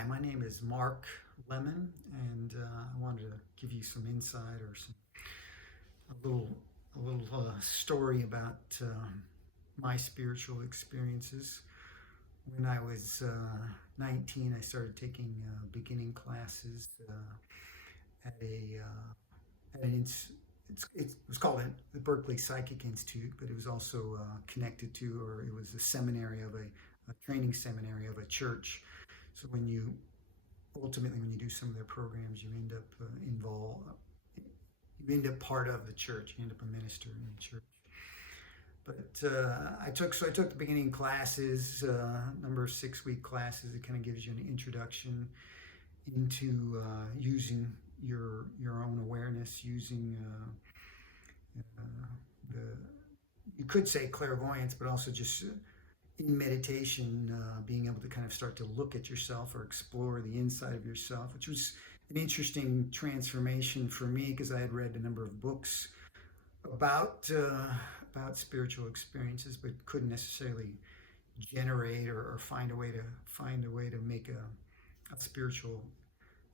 Hi, my name is Mark Lemmon, and I wanted to give you some insight or a little story about my spiritual experiences. When I was 19, I started taking beginning classes at it was called the Berkeley Psychic Institute, but it was also connected to, or it was a seminary of a training seminary of a church. So ultimately, when you do some of their programs, you end up involved, you end up part of the church, you end up a minister in the church. But I took the beginning classes, number of 6-week classes. It kind of gives you an introduction into using your own awareness, using the you could say clairvoyance, but also just in meditation, being able to kind of start to look at yourself or explore the inside of yourself, which was an interesting transformation for me because I had read a number of books about spiritual experiences, but couldn't necessarily generate or find a way to make a spiritual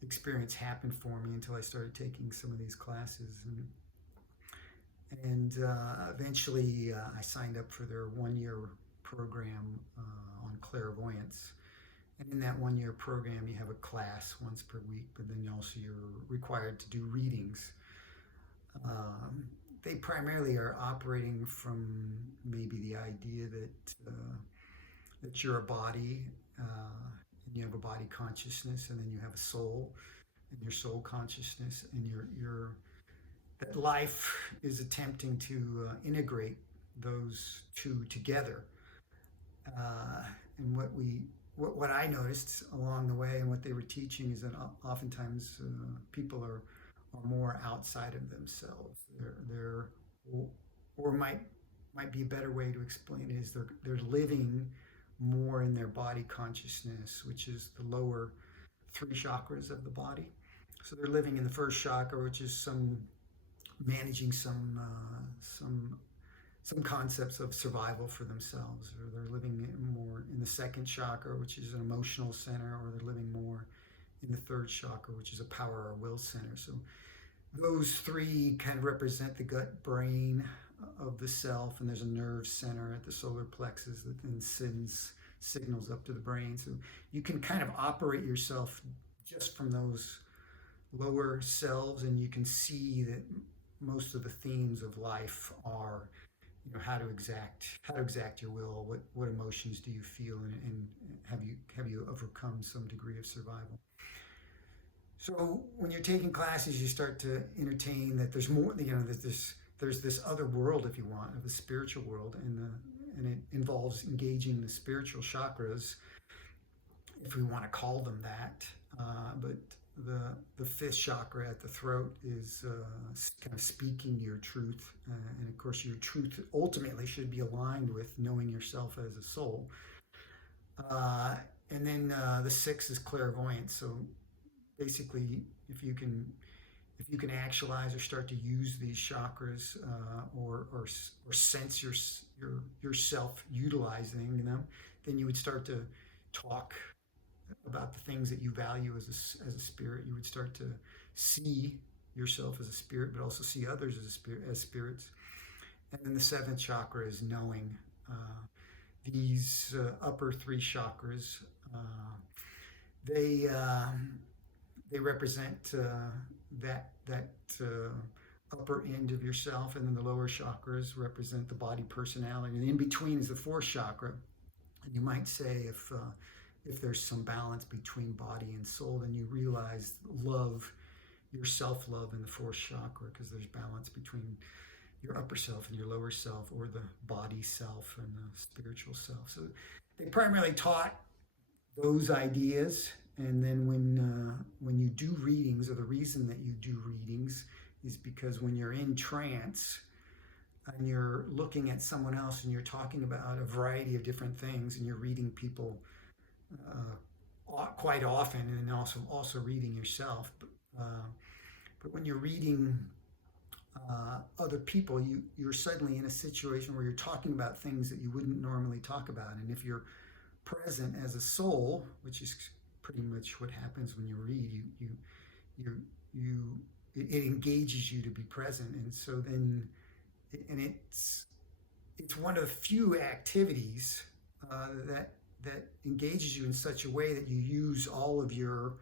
experience happen for me until I started taking some of these classes. And eventually I signed up for their 1 year program on clairvoyance. And in that 1 year program, you have a class once per week, but then also you're required to do readings. They primarily are operating from maybe the idea that you're a body, and you have a body consciousness, and then you have a soul, and your soul consciousness, and that life is attempting to integrate those two together. And what I noticed along the way, and what they were teaching, is that oftentimes people are more outside of themselves. They're or might be a better way to explain it is they're living more in their body consciousness, which is the lower 3 chakras of the body. So they're living in the first chakra, which is managing some concepts of survival for themselves, or they're living more in the second chakra, which is an emotional center, or they're living more in the third chakra, which is a power or will center. So those 3 kind of represent the gut brain of the self, and there's a nerve center at the solar plexus that then sends signals up to the brain. So you can kind of operate yourself just from those lower selves, and you can see that most of the themes of life are, how to exact your will, what emotions do you feel, and have you overcome some degree of survival. So when you're taking classes, you start to entertain that there's more, there's this other world, if you want, of the spiritual world, and it involves engaging the spiritual chakras, if we want to call them that. But the 5th chakra at the throat is kind of speaking your truth, and of course your truth ultimately should be aligned with knowing yourself as a soul. And then the 6th is clairvoyance. So basically, if you can actualize or start to use these chakras, or sense yourself utilizing them, then you would start to talk about the things that you value as a spirit. You would start to see yourself as a spirit, but also see others as spirits. And then the 7th chakra is knowing. These upper 3 chakras, they represent that upper end of yourself, and then the lower chakras represent the body personality. And in between is the 4th chakra. And you might say, if there's some balance between body and soul, then you realize your self-love in the 4th chakra, because there's balance between your upper self and your lower self, or the body self and the spiritual self. So they primarily taught those ideas. And then when you do readings, or the reason that you do readings is because when you're in trance and you're looking at someone else and you're talking about a variety of different things, and you're reading people quite often, and also reading yourself. But when you're reading other people, you're suddenly in a situation where you're talking about things that you wouldn't normally talk about. And if you're present as a soul, which is pretty much what happens when you read. You, you it engages you to be present, and so then, and it's one of the few activities that engages you in such a way that you use all of your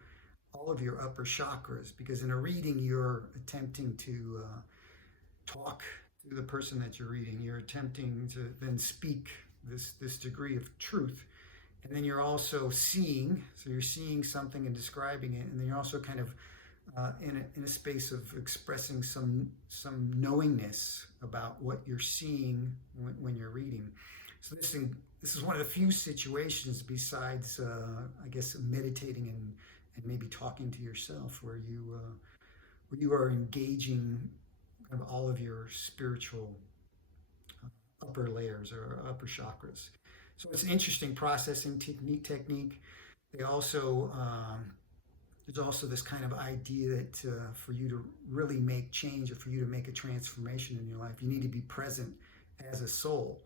upper chakras, because in a reading you're attempting to talk to the person that you're reading. You're attempting to then speak this degree of truth, and then you're also seeing. So you're seeing something and describing it, and then you're also kind of in a space of expressing some knowingness about what you're seeing when you're reading. So this is one of the few situations, besides I guess meditating and maybe talking to yourself, where you are engaging kind of all of your spiritual upper layers or upper chakras. So it's an interesting processing technique. They also There's also this kind of idea that for you to really make change, or for you to make a transformation in your life, you need to be present as a soul,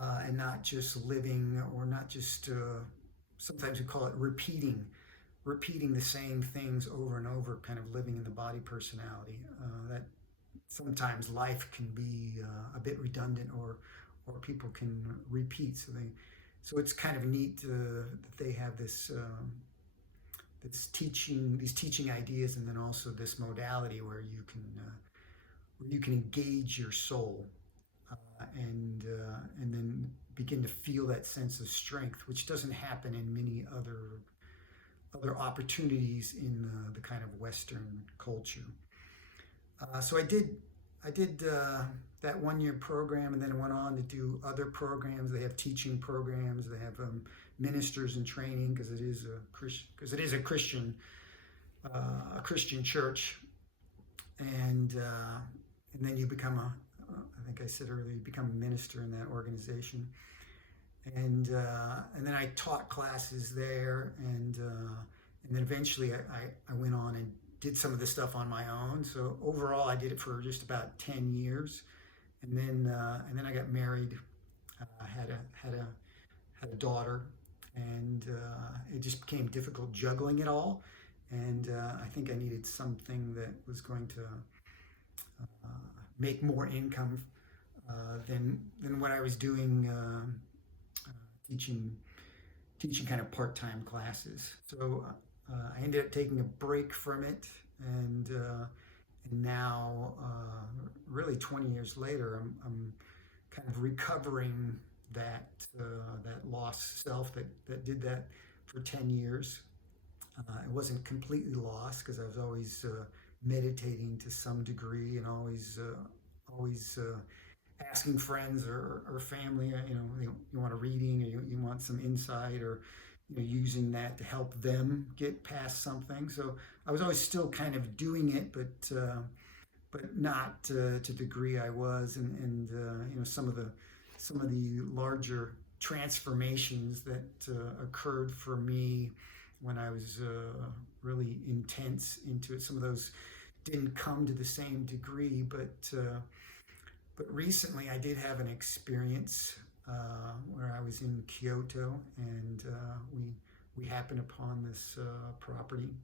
and not just living, or not just sometimes we call it repeating the same things over and over, kind of living in the body personality. That sometimes life can be a bit redundant, or people can repeat. So it's kind of neat that they have these teaching ideas, and then also this modality where you can engage your soul, and then begin to feel that sense of strength, which doesn't happen in many other opportunities in the kind of Western culture. So I did that 1 year program, and then went on to do other programs. They have teaching programs. They have ministers in training, because it is a Christian church, and then you become I think I said earlier, you become a minister in that organization, and then I taught classes there, and then eventually I went on and did some of this stuff on my own. So overall, I did it for just about 10 years, and then I got married, had a daughter, and it just became difficult juggling it all. And I think I needed something that was going to make more income than what I was doing, teaching kind of part-time classes. So I ended up taking a break from it, and now, really 20 years later, I'm kind of recovering that lost self that did that for 10 years. It wasn't completely lost, because I was always meditating to some degree, and always asking friends or family, you want a reading, or you want some insight, or using that to help them get past something. So I was always still kind of doing it, but not to the degree I was, and some of the larger transformations that occurred for me when I was really intense into it. Some of those didn't come to the same degree, but recently I did have an experience where I was in Kyoto, and we happened upon this property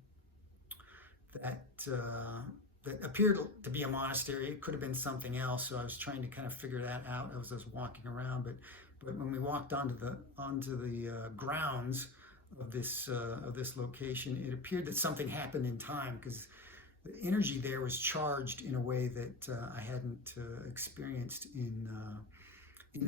that appeared to be a monastery. It could have been something else, so I was trying to kind of figure that out as I was walking around. But when we walked onto the grounds of this location, it appeared that something happened in time, because the energy there was charged in a way that I hadn't experienced in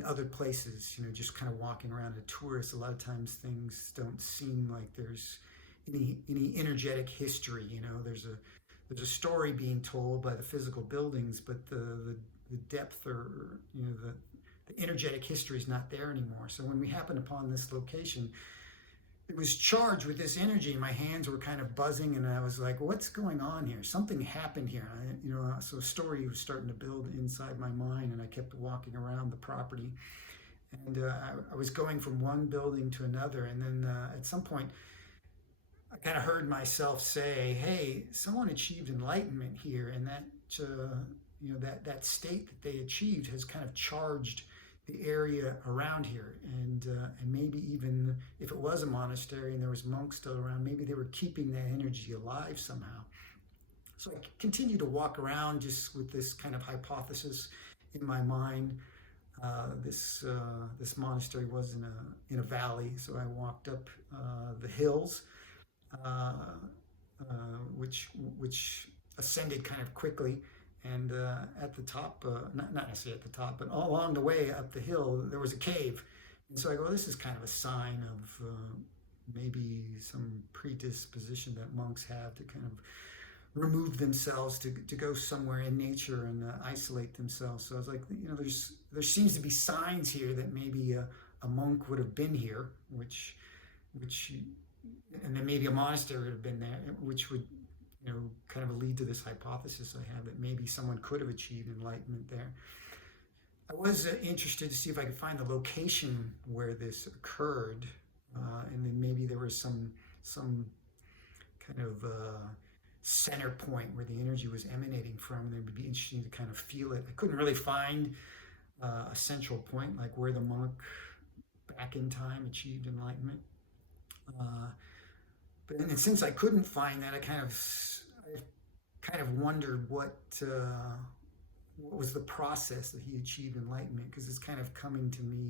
other places. Just kind of walking around a tourist, a lot of times things don't seem like there's any energetic history. There's a story being told by the physical buildings, but the depth, or the energetic history is not there anymore. So when we happened upon this location, it was charged with this energy. My hands were kind of buzzing, and I was like, what's going on here? Something happened here. So a story was starting to build inside my mind, and I kept walking around the property, and I was going from one building to another, and then at some point I kind of heard myself say, hey, someone achieved enlightenment here, and that that state that they achieved has kind of charged the area around here, and maybe even if it was a monastery and there was monks still around, maybe they were keeping that energy alive somehow. So I continued to walk around just with this kind of hypothesis in my mind. This monastery was in a valley, so I walked up the hills, uh, which ascended kind of quickly. And at the top, not necessarily at the top, but all along the way up the hill, there was a cave. And so I go, this is kind of a sign of maybe some predisposition that monks have to kind of remove themselves, to go somewhere in nature and isolate themselves. So I was like, there seems to be signs here that maybe a monk would have been here, which, and then maybe a monastery would have been there, which would, kind of lead to this hypothesis I have that maybe someone could have achieved enlightenment there. I was interested to see if I could find the location where this occurred, and then maybe there was some kind of center point where the energy was emanating from, and it would be interesting to kind of feel it. I couldn't really find a central point, like where the monk back in time achieved enlightenment. And since I couldn't find that, I kind of wondered what was the process that he achieved enlightenment, because it's kind of coming to me